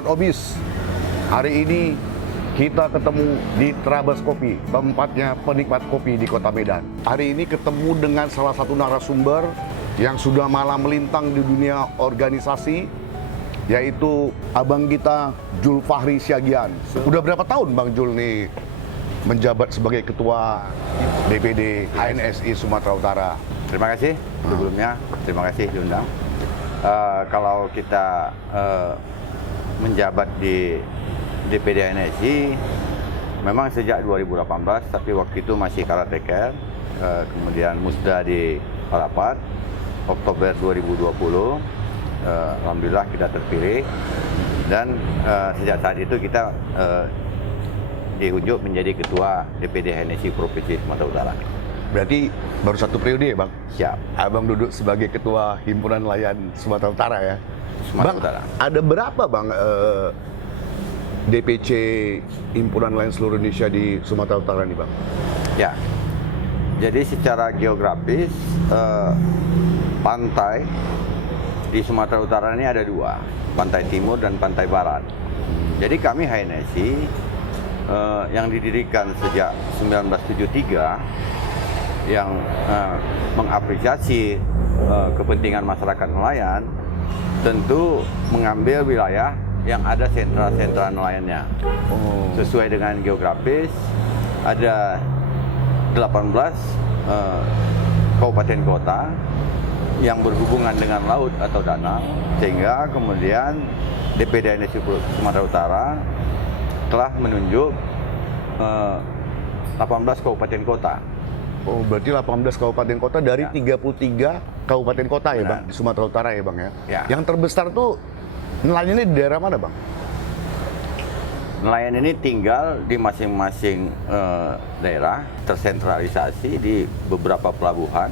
Sobat Obis, hari ini kita ketemu di Trabas Kopi, tempatnya penikmat kopi di Kota Medan. Hari ini ketemu dengan salah satu narasumber yang sudah malam melintang di dunia organisasi, yaitu abang kita Jul Fahri Siagian. Udah berapa tahun Bang Jul nih menjabat sebagai Ketua DPD HNSI Sumatera Utara? Terima kasih sebelumnya, terima kasih diundang. Kalau kita menjabat di DPD HNSI memang sejak 2018, tapi waktu itu masih karateker, kemudian musda di Parapat, Oktober 2020, alhamdulillah kita terpilih, dan sejak saat itu kita diunjuk menjadi Ketua DPD HNSI Provinsi Sumatera Utara. Berarti baru satu periode ya Bang? Siap. Abang duduk sebagai Ketua Himpunan Nelayan Sumatera Utara ya? Sumatera Bang, Utara. ada berapa Bang DPC Himpunan Nelayan seluruh Indonesia di Sumatera Utara nih Bang? Ya, jadi secara geografis pantai di Sumatera Utara ini ada dua, pantai timur dan pantai barat. Jadi kami HNSI yang didirikan sejak 1973 yang mengapresiasi kepentingan masyarakat nelayan, tentu mengambil wilayah yang ada sentra-sentra nelayannya. Sesuai dengan geografis, ada 18 kabupaten kota yang berhubungan dengan laut atau danau, sehingga kemudian DPD HNSI Sumatera Utara telah menunjuk 18 kabupaten kota. Oh, berarti 18 kabupaten kota dari 33 kabupaten kota ya Bang, di Sumatera Utara ya Bang ya? Ya. Yang terbesar tuh nelayannya di daerah mana Bang? Nelayan ini tinggal di masing-masing daerah, tersentralisasi di beberapa pelabuhan.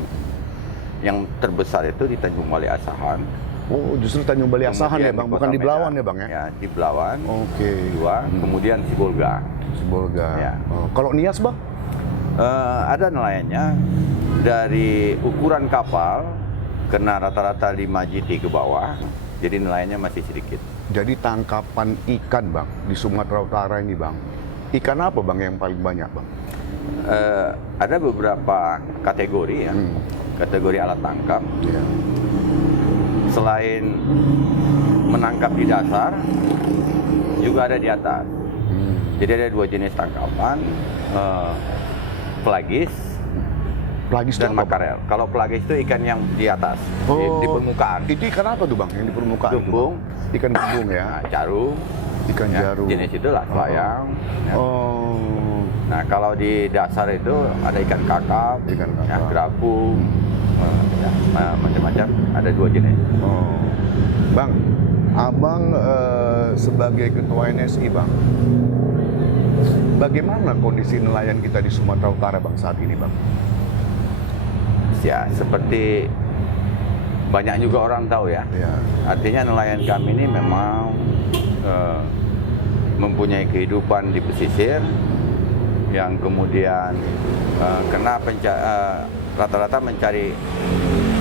Yang terbesar itu di Tanjung Balai Asahan. Oh, justru Tanjung Balai Asahan ya Kemudian Bang, bukan di Belawan ya Bang ya? Ya, di Belawan. Oke. Dua, kemudian Sibolga. Sibolga. Ya. Oh, kalau Nias Bang? Ada nelayannya dari ukuran kapal kena rata-rata 5 GT ke bawah, jadi nelayannya masih sedikit. Jadi tangkapan ikan Bang di Sumatera Utara ini Bang, ikan apa Bang yang paling banyak Bang? Ada beberapa kategori ya, kategori alat tangkap. Ya. Selain menangkap di dasar, juga ada di atas. Jadi ada dua jenis tangkapan, pelagis Pelagis dan itu apa, makarel. Kalau pelagis itu ikan yang di atas, di permukaan. Itu ikan apa tuh Bang yang di permukaan? itu, Jumbung. Bang? Ikan jumbung ya. Nah, jarum. Ikan Ya, jarum. jenis itulah layang. Ya. Oh. Nah, kalau di dasar itu ada ikan kakap, Ikan kakap. ya, kerapu, ya, macam-macam. Ada dua jenis. Oh. Bang, Abang sebagai Ketua HNSI Bang, bagaimana kondisi nelayan kita di Sumatera Utara Bang saat ini Bang? Ya, seperti banyak juga orang tahu ya. Ya. Artinya nelayan kami ini memang mempunyai kehidupan di pesisir yang kemudian rata-rata mencari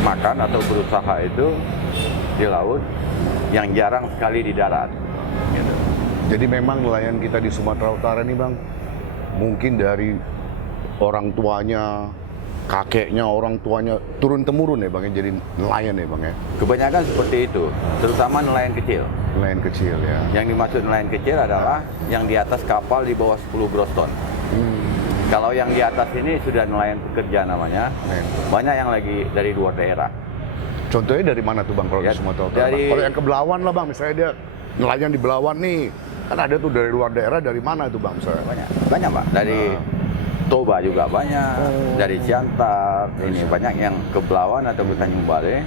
makan atau berusaha itu di laut, yang jarang sekali di darat. Gitu. Jadi memang nelayan kita di Sumatera Utara nih Bang, mungkin dari orang tuanya, kakeknya, orang tuanya, turun-temurun ya Bang, ya, jadi nelayan ya Bang ya? Kebanyakan seperti itu, terutama nelayan kecil. Nelayan kecil ya? Yang dimaksud nelayan kecil adalah yang di atas kapal di bawah 10 gross ton. Kalau yang di atas ini sudah nelayan pekerja namanya, banyak yang lagi dari luar daerah. Contohnya dari mana tuh Bang kalau Ya, di Sumatera Utara? dari- Kalau yang ke Belawan lah Bang, misalnya dia nelayan di Belawan nih, kan ada tuh dari luar daerah, dari mana itu Bang misalnya? Banyak Pak, dari Toba juga banyak, dari Siantar, ini banyak yang ke Belawan atau ke Tanjung Balai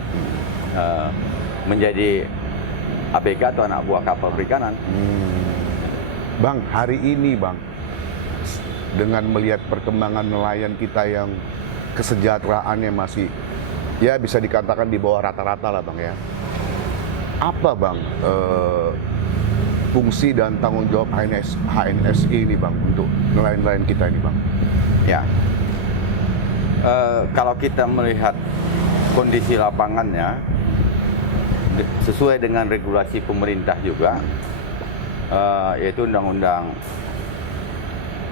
menjadi ABK atau anak buah kapal perikanan. Bang, hari ini Bang, dengan melihat perkembangan nelayan kita yang kesejahteraannya masih, ya bisa dikatakan di bawah rata-rata lah Bang ya. Apa Bang fungsi dan tanggung jawab HNSI ini Bang untuk nelayan-nelayan kita ini Bang? Ya, kalau kita melihat kondisi lapangannya sesuai dengan regulasi pemerintah juga, yaitu Undang-Undang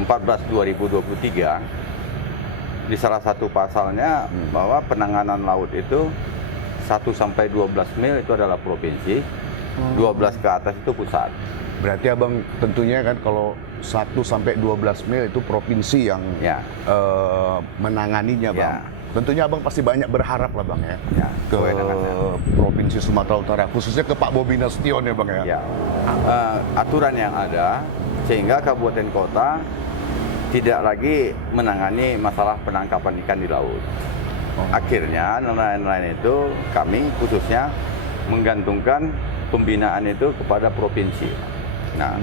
14 2023. Di salah satu pasalnya bahwa penanganan laut itu 1 sampai 12 mil itu adalah provinsi, 12 ke atas itu pusat. Berarti abang tentunya kan kalau 1 sampai 12 mil itu provinsi yang Ya. menanganinya bang. Ya. Tentunya abang pasti banyak berharap lah bang ya, Ya, ke provinsi Sumatera Utara, khususnya ke Pak Bobi Nasution ya bang ya. Ya. Aturan yang ada sehingga kabupaten kota tidak lagi menangani masalah penangkapan ikan di laut. Akhirnya nelayan-nelayan itu kami khususnya menggantungkan pembinaan itu kepada provinsi. Nah,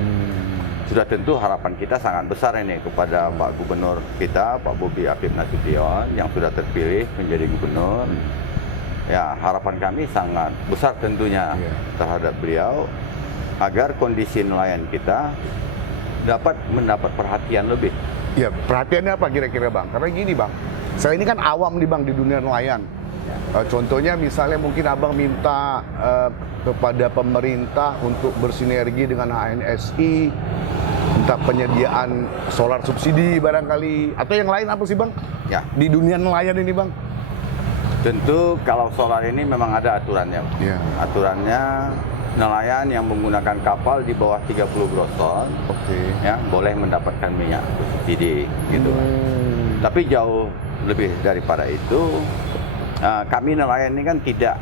sudah tentu harapan kita sangat besar ini kepada Pak Gubernur kita, Pak Bobi Apif Nasution yang sudah terpilih menjadi gubernur. Ya, harapan kami sangat besar tentunya terhadap beliau agar kondisi nelayan kita dapat mendapat perhatian lebih. Ya, perhatiannya apa kira-kira bang? Karena gini bang, saya ini kan awam nih bang di dunia nelayan. Contohnya misalnya mungkin abang minta kepada pemerintah untuk bersinergi dengan HNSI, minta penyediaan solar subsidi barangkali, atau yang lain apa sih bang? Ya. Di dunia nelayan ini bang? Tentu kalau solar ini memang ada aturannya. Ya. Aturannya nelayan yang menggunakan kapal di bawah 30 gross ton, ya, boleh mendapatkan minyak subsidi gitu. Tapi jauh lebih daripada itu, kami nelayan ini kan tidak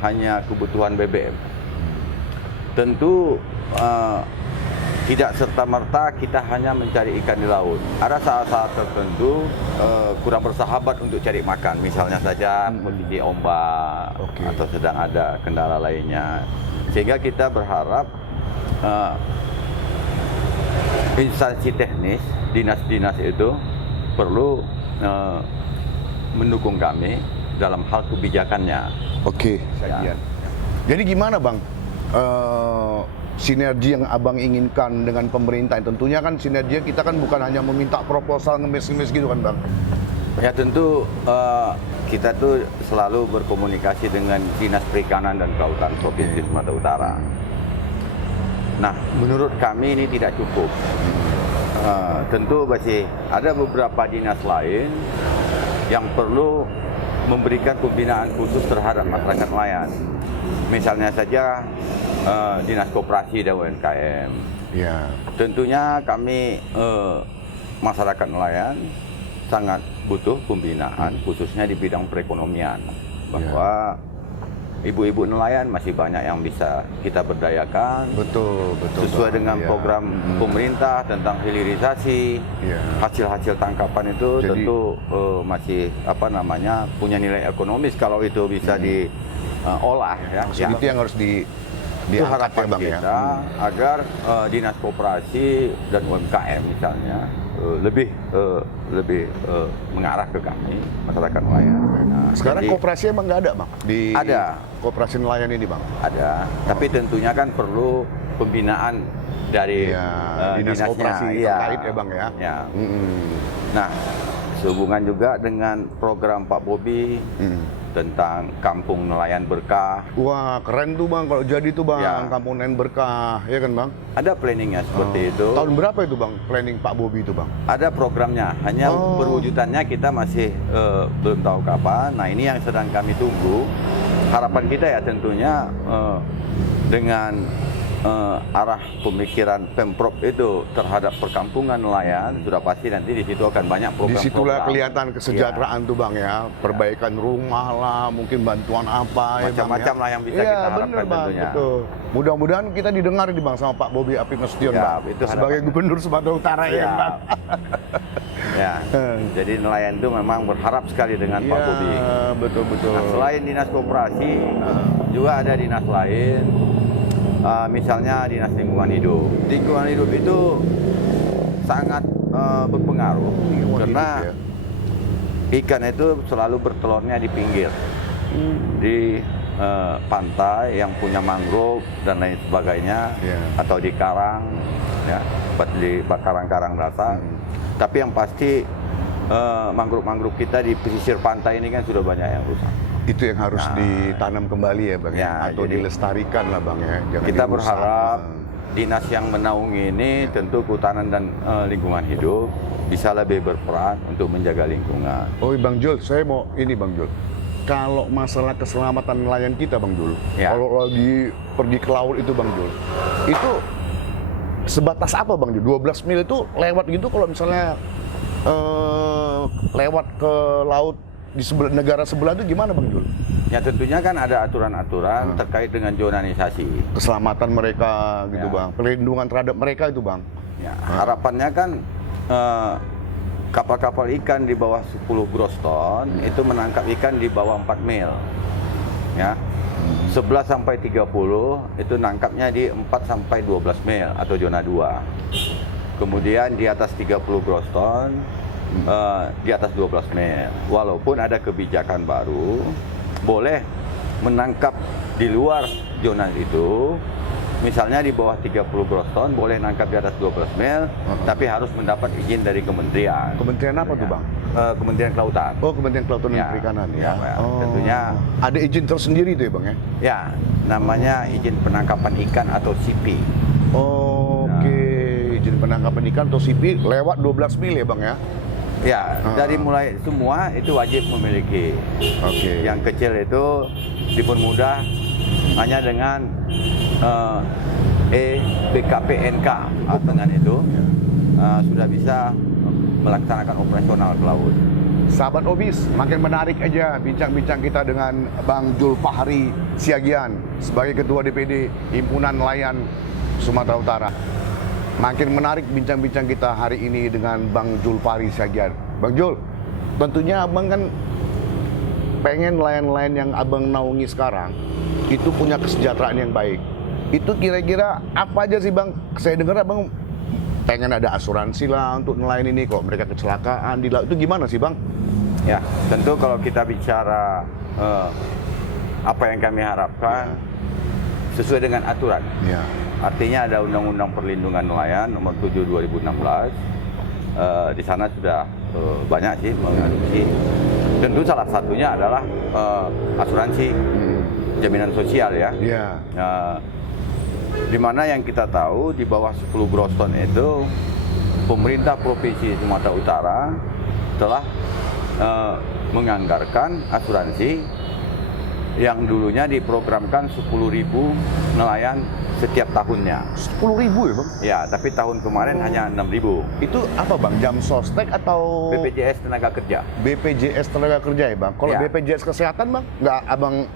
hanya kebutuhan BBM. Tentu tidak serta-merta kita hanya mencari ikan di laut. Ada saat-saat tertentu kurang bersahabat untuk cari makan. Misalnya saja kondisi ombak atau sedang ada kendala lainnya. Sehingga kita berharap instansi teknis, dinas-dinas itu perlu mendukung kami dalam hal kebijakannya. Ya. Jadi gimana bang? Sinergi yang abang inginkan dengan pemerintah, tentunya kan sinergi kita kan bukan hanya meminta proposal ngemis-ngemis gitu kan bang? Ya tentu kita tuh selalu berkomunikasi dengan Dinas Perikanan dan Kelautan Provinsi Sumatera Utara. Nah, menurut kami ini tidak cukup. Tentu masih ada beberapa dinas lain yang perlu memberikan pembinaan khusus terhadap masyarakat nelayan. Misalnya saja Dinas Koperasi dan UMKM. Ya. Tentunya kami masyarakat nelayan sangat butuh pembinaan khususnya di bidang perekonomian, bahwa ibu-ibu nelayan masih banyak yang bisa kita berdayakan. Betul sesuai dengan program pemerintah tentang hilirisasi. Hasil-hasil tangkapan itu tentu masih punya nilai ekonomis kalau itu bisa diolah ya. Itu yang harus diangkat ya bang kita agar Dinas Koperasi dan UMKM misalnya lebih mengarah ke kami masyarakat nelayan. Nah, sekarang koperasi emang nggak ada bang? Ada koperasi nelayan ini bang? Ada, tapi tentunya kan perlu pembinaan dari dinas koperasi terkait ya bang ya. Nah, sehubungan juga dengan program Pak Bobi tentang Kampung Nelayan Berkah. Wah, keren tuh bang kalau jadi tuh bang, Kampung Nelayan Berkah, ya kan bang? Ada planningnya seperti itu. Tahun berapa itu bang, planning Pak Bobi itu bang? Ada programnya, hanya perwujudannya kita masih belum tahu kapan. Nah, ini yang sedang kami tunggu. Harapan kita ya tentunya dengan arah pemikiran Pemprov itu terhadap perkampungan nelayan, sudah pasti nanti di situ akan banyak program-program. Disitulah kelihatan kesejahteraan tuh bang ya, perbaikan rumah lah, mungkin bantuan apa macam-macam lah yang bisa kita harapkan bang, tentunya. Betul. Mudah-mudahan kita didengar nih bang sama Pak Bobi Apif Nasution bang, sebagai Gubernur Sumatera Utara ya bang. Ya, jadi nelayan itu memang berharap sekali dengan Pak Bobi. Betul-betul. Nah, selain dinas koperasi, juga ada dinas lain. Misalnya dinas lingkungan hidup. Lingkungan hidup itu sangat berpengaruh karena ikan itu selalu bertelurnya di pinggir, di pantai yang punya mangrove dan lain sebagainya, atau di karang, ya, di karang-karang dasar. Tapi yang pasti mangrove-mangrove kita di pesisir pantai ini kan sudah banyak yang rusak. Itu yang harus ditanam kembali ya bang, atau dilestarikan lah bang ya. Jangan kita berharap dinas yang menaungi ini tentu kehutanan dan lingkungan hidup bisa lebih berperan untuk menjaga lingkungan. Oh, Bang Jul, saya mau ini Bang Jul. Kalau masalah keselamatan nelayan kita Bang Jul, Ya. kalau lagi pergi ke laut itu Bang Jul, itu sebatas apa Bang Jul? 12 mil itu lewat gitu kalau misalnya lewat ke laut di sebelah, negara sebelah itu gimana Bang Jul? Ya tentunya kan ada aturan-aturan terkait dengan zonanisasi. Keselamatan mereka gitu Ya. Bang, perlindungan terhadap mereka itu Bang. Ya, harapannya kan kapal-kapal ikan di bawah 10 gross ton itu menangkap ikan di bawah 4 mil. Ya. 11 sampai 30 itu nangkapnya di 4 sampai 12 mil atau zona 2. Kemudian di atas 30 gross ton di atas 12 mil. Walaupun ada kebijakan baru boleh menangkap di luar zona itu. Misalnya di bawah 30 gross ton boleh nangkap di atas 12 mil, tapi harus mendapat izin dari kementerian. Kementerian apa tuh Bang? Kementerian Kelautan. Oh, Kementerian Kelautan dan Ya, Perikanan ya. ya, Oh. tentunya. Ada izin tersendiri tuh ya Bang ya? Ya, namanya izin penangkapan ikan atau CP. Oke, izin penangkapan ikan atau CP lewat 12 mil ya Bang ya? Ya, dari mulai semua itu wajib memiliki. Oke. Yang kecil itu dipermudah hanya dengan BKPNK dengan itu sudah bisa melaksanakan operasional ke laut. Sahabat Obis, makin menarik aja bincang-bincang kita dengan Bang Jul Fahri Siagian sebagai Ketua DPD Himpunan Nelayan Sumatera Utara. Makin menarik bincang-bincang kita hari ini dengan Bang Jul Fahri Siagian. Bang Jul, tentunya Abang kan pengen nelayan-nelayan yang Abang naungi sekarang itu punya kesejahteraan yang baik. Itu kira-kira apa aja sih Bang? Saya dengar Abang pengen ada asuransi lah untuk nelayan ini kalau mereka kecelakaan di laut. Itu gimana sih Bang? Ya, tentu kalau kita bicara apa yang kami harapkan sesuai dengan aturan. Ya. Artinya ada Undang-Undang Perlindungan Nelayan Nomor 7 2016. Di sana sudah banyak sih mengadopsi. Tentu salah satunya adalah asuransi jaminan sosial ya. Iya. Di mana yang kita tahu di bawah 10 gross ton itu pemerintah Provinsi Sumatera Utara telah menganggarkan asuransi yang dulunya diprogramkan 10.000 nelayan setiap tahunnya. 10.000 ya Bang? Ya, tapi tahun kemarin hanya 6.000. Itu apa Bang? Jam sostek atau BPJS Tenaga Kerja. BPJS Tenaga Kerja ya Bang? Kalau Ya. BPJS Kesehatan Bang, nggak Abang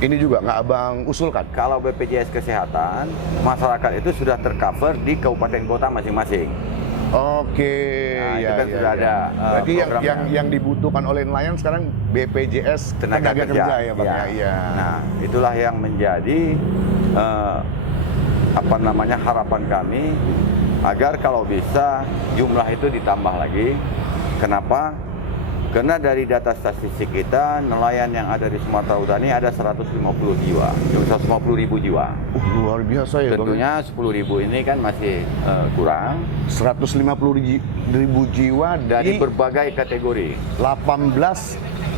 ini juga nggak Abang usulkan? Kalau BPJS Kesehatan, masyarakat itu sudah tercover di kabupaten kota masing-masing. Oke, Nah, itu kan sudah ada, berarti programnya. yang dibutuhkan oleh nelayan sekarang BPJS Tenaga kerja ya Bang ya. Iya. Nah, itulah yang menjadi harapan kami agar kalau bisa jumlah itu ditambah lagi. Kenapa? Karena dari data statistik kita nelayan yang ada di Sumatera Utara ini ada 150 jiwa, 150.000 jiwa. Luar biasa ya Bang. Tentunya 10.000 ini kan masih kurang 150.000 jiwa dari di berbagai kategori 18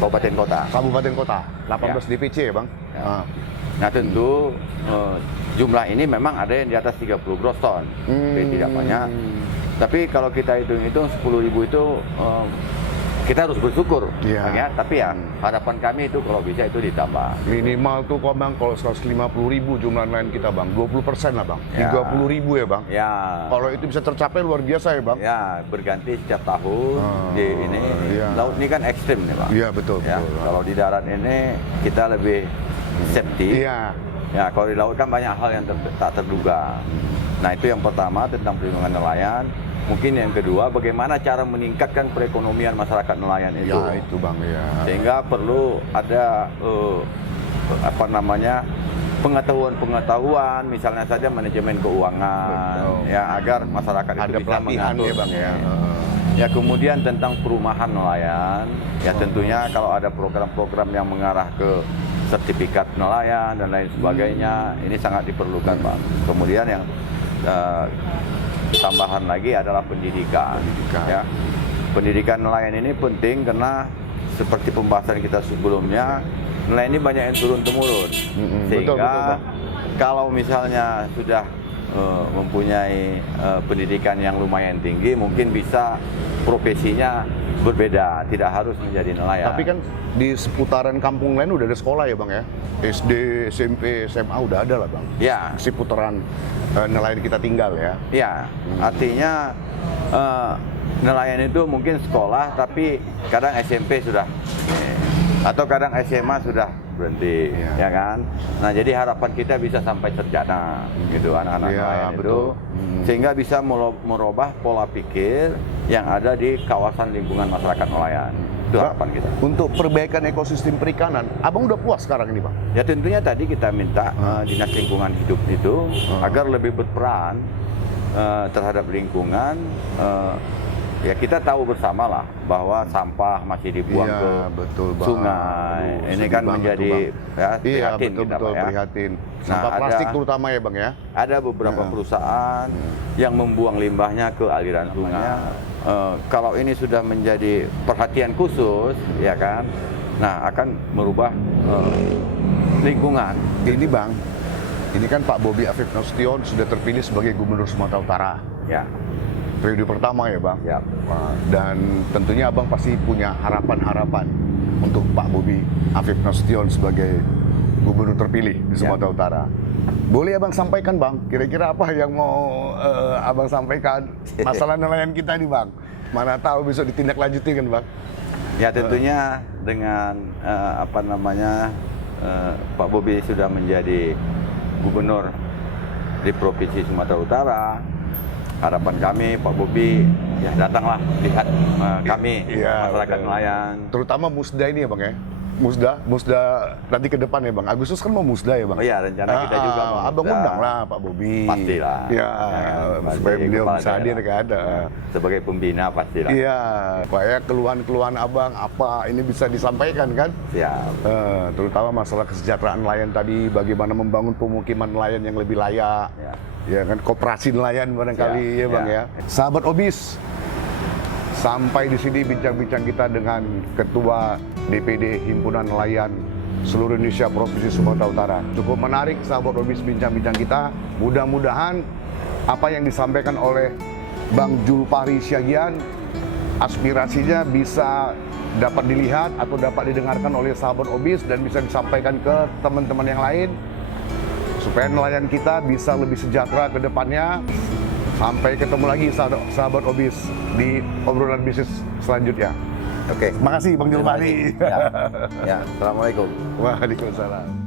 kabupaten kota. kabupaten kota, 18 Ya. DPC ya Bang. Ya. Nah tentu jumlah ini memang ada yang di atas 30 gross ton, tapi tidak banyak. Tapi kalau kita hitung-hitung 10.000 itu kita harus bersyukur, Iya. Bang, ya. Tapi ya harapan kami itu kalau bisa itu ditambah. Minimal tuh kok Bang, kalau 150.000 jumlah nelayan kita Bang, 20% lah Bang, Ya. 30.000 ya Bang. Ya. Kalau itu bisa tercapai luar biasa ya Bang. Ya berganti setiap tahun di ini. iya. Laut ini kan ekstrim nih Pak. Iya betul. Ya, betul. kalau di darat ini kita lebih safety. Iya. Ya, kalau di laut kan banyak hal yang tak terduga. Nah, itu yang pertama tentang perlindungan nelayan. Mungkin yang kedua, bagaimana cara meningkatkan perekonomian masyarakat nelayan itu. Ya itu Bang ya. Sehingga perlu ada pengetahuan, misalnya saja manajemen keuangan, Betul. ya agar masyarakat itu Ada bisa pelatihan mengatur. ya Bang ya. Ya kemudian tentang perumahan nelayan, ya tentunya kalau ada program-program yang mengarah ke sertifikat nelayan dan lain sebagainya, ini sangat diperlukan Pak. Kemudian yang tambahan lagi adalah pendidikan. Ya. Pendidikan nelayan ini penting karena seperti pembahasan kita sebelumnya, nelayan ini banyak yang turun-temurun. Betul, Sehingga betul, Bang. kalau misalnya sudah mempunyai pendidikan yang lumayan tinggi, mungkin bisa profesinya berbeda, tidak harus menjadi nelayan. Tapi kan di seputaran kampung lain udah ada sekolah ya Bang ya? SD, SMP, SMA udah ada lah Bang. Ya, Seputaran nelayan kita tinggal ya. ya, artinya nelayan itu mungkin sekolah, tapi kadang SMP sudah, atau kadang SMA sudah berhenti, ya kan? Nah, jadi harapan kita bisa sampai sarjana, gitu anak-anak nelayan betul. itu, sehingga bisa merubah pola pikir yang ada di kawasan lingkungan masyarakat nelayan. Itu harapan kita. Untuk perbaikan ekosistem perikanan, Abang udah puas sekarang ini Bang? Ya tentunya tadi kita minta Dinas Lingkungan Hidup itu agar lebih berperan terhadap lingkungan. Ya kita tahu bersama lah bahwa sampah masih dibuang ke betul, Bang. sungai. Aduh, Ini sedih kan banget menjadi tuh, ya, Iya prihatin kita, betul-betul Pak, ya. prihatin. Nah, Sampah plastik ada- terutama ya Bang ya? Ada beberapa perusahaan yang membuang limbahnya ke aliran sungai. Kalau ini sudah menjadi perhatian khusus, ya kan, nah akan merubah lingkungan. Ini Bang, ini kan Pak Bobi Afif Nasution sudah terpilih sebagai Gubernur Sumatera Utara. Ya, Periode pertama ya Bang? ya. Dan tentunya Abang pasti punya harapan-harapan untuk Pak Bobi Afif Nasution sebagai Gubernur terpilih di Sumatera Utara. Boleh Abang sampaikan Bang, kira-kira apa yang mau Abang sampaikan masalah nelayan kita nih Bang? Mana tahu besok ditindaklanjuti kan Bang? Ya tentunya dengan Pak Bobi sudah menjadi gubernur di Provinsi Sumatera Utara. Harapan kami Pak Bobi ya datanglah lihat kami masyarakat betul. nelayan. Terutama Musda ini ya Bang ya? Musda nanti ke depan ya Bang. Agustus kan mau Musda ya Bang? Oh iya, rencana kita juga mau Abang Musda. undang lah Pak Bobi. Pastilah. Ya, Pasti supaya beliau kepala bisa hadir daerah. kan. Sebagai pembina pastilah. Iya, supaya keluhan-keluhan Abang apa ini bisa disampaikan kan? Siap. Terutama masalah kesejahteraan nelayan tadi, bagaimana membangun pemukiman nelayan yang lebih layak. Ya kan, koperasi nelayan barangkali ya Bang ya. Sahabat Obis, sampai di sini bincang-bincang kita dengan Ketua DPD Himpunan Nelayan seluruh Indonesia Provinsi Sumatera Utara. Cukup menarik sahabat Obis bincang-bincang kita. Mudah-mudahan apa yang disampaikan oleh Bang Julfahri Syagian, aspirasinya bisa dapat dilihat atau dapat didengarkan oleh sahabat Obis dan bisa disampaikan ke teman-teman yang lain supaya nelayan kita bisa lebih sejahtera ke depannya. Sampai ketemu lagi sahabat Obis di obrolan bisnis selanjutnya. Oke. Makasih Bang Julfahri. Ya. Assalamualaikum. Waalaikumsalam.